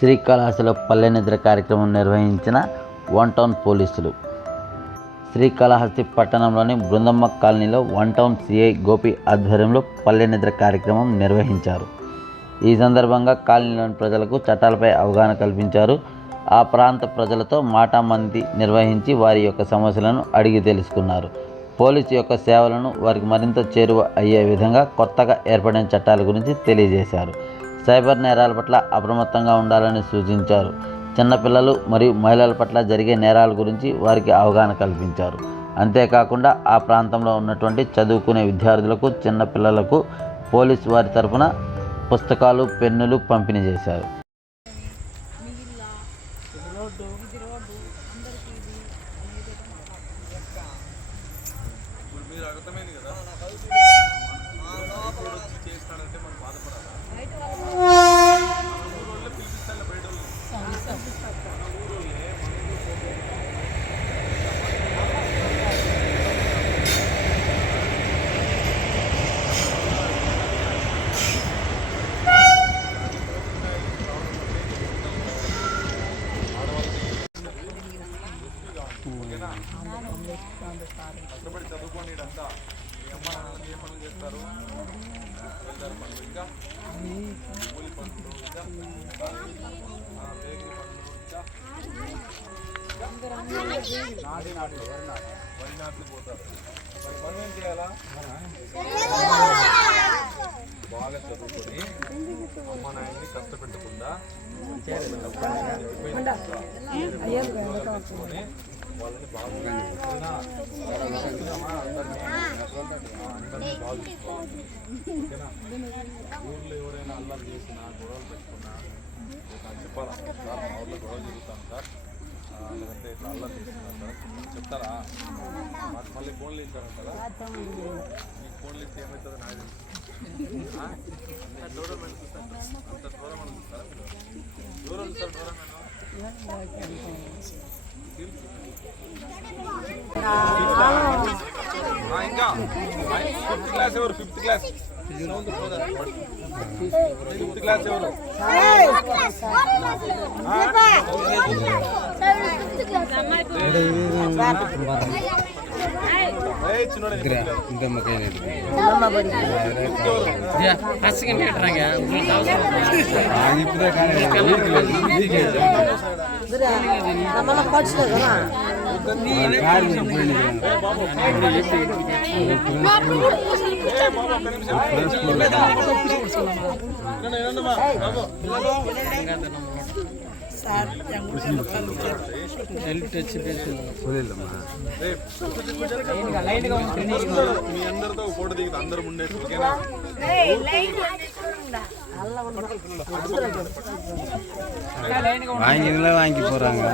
శ్రీకాళహస్తిలో పల్లె నిద్ర కార్యక్రమం నిర్వహించిన వన్ టౌన్ పోలీసులు. శ్రీకాళహస్తి పట్టణంలోని బృందమ్మ కాలనీలో వన్ టౌన్ సిఐ గోపి ఆధ్వర్యంలో పల్లె నిద్ర కార్యక్రమం నిర్వహించారు. ఈ సందర్భంగా కాలనీలోని ప్రజలకు చట్టాలపై అవగాహన కల్పించారు. ఆ ప్రాంత ప్రజలతో మాటామంతి నిర్వహించి వారి యొక్క సమస్యలను అడిగి తెలుసుకున్నారు. పోలీసు యొక్క సేవలను వారికి మరింత చేరువ అయ్యే విధంగా కొత్తగా ఏర్పడిన చట్టాల గురించి తెలియజేశారు. సైబర్ నేరాల పట్ల అప్రమత్తంగా ఉండాలని సూచించారు. చిన్నపిల్లలు మరియు మహిళల పట్ల జరిగే నేరాల గురించి వారికి అవగాహన కల్పించారు. అంతేకాకుండా ఆ ప్రాంతంలో ఉన్నటువంటి చదువుకునే విద్యార్థులకు, చిన్నపిల్లలకు పోలీసు వారి తరఫున పుస్తకాలు, పెన్నులు పంపిణీ చేశారు. కష్టపడి చదువుకోండి. ఇదంతా మీ అమ్మ నాన్నలకి ఏ పనులు చేస్తారు? వెళ్తారు పనులు, ఇంకా కూలి పనులు, ఇంకా బేకరీ పనులు, ఇంకా వైనాట్లు పోతారు. మరి మనం ఏం చేయాలా? బాగా చదువుకొని అమ్మ నాయన్ని కష్టపెట్టకుండా తెచ్చుకొని వాళ్ళని బాగా అందరినీ బాగా చూసుకోవాలి. ఓకేనా? ఊర్లో ఎవరైనా అల్లరి చేసినా, గొడవలు పెట్టుకున్నా చెప్పాలా? సార్ మా ఊర్లో గొడవ జరుగుతాను సార్, లేదంటే ఇట్లా అల్లరి చేస్తున్నారు సార్ చెప్తారా? మాకు మళ్ళీ ఫోన్లు ఇస్తారంటారా? మీకు ఫోన్లు ఇస్తే ఏమవుతుందో నాకు తెలుసు. అంత దూరం చూస్తాను, అంత దూరం అని చూస్తారా? దూరం సార్, దూరం ఇంకా ఫిఫ్త్ క్లాస్ ఎవరు? ఫిఫ్త్ క్లాస్ ఫిఫ్త్ క్లాస్ ఎవరు? మీ అందరితో ఫోటో దిగుతా, అందరు ముందే. வாங்கி போறாங்க.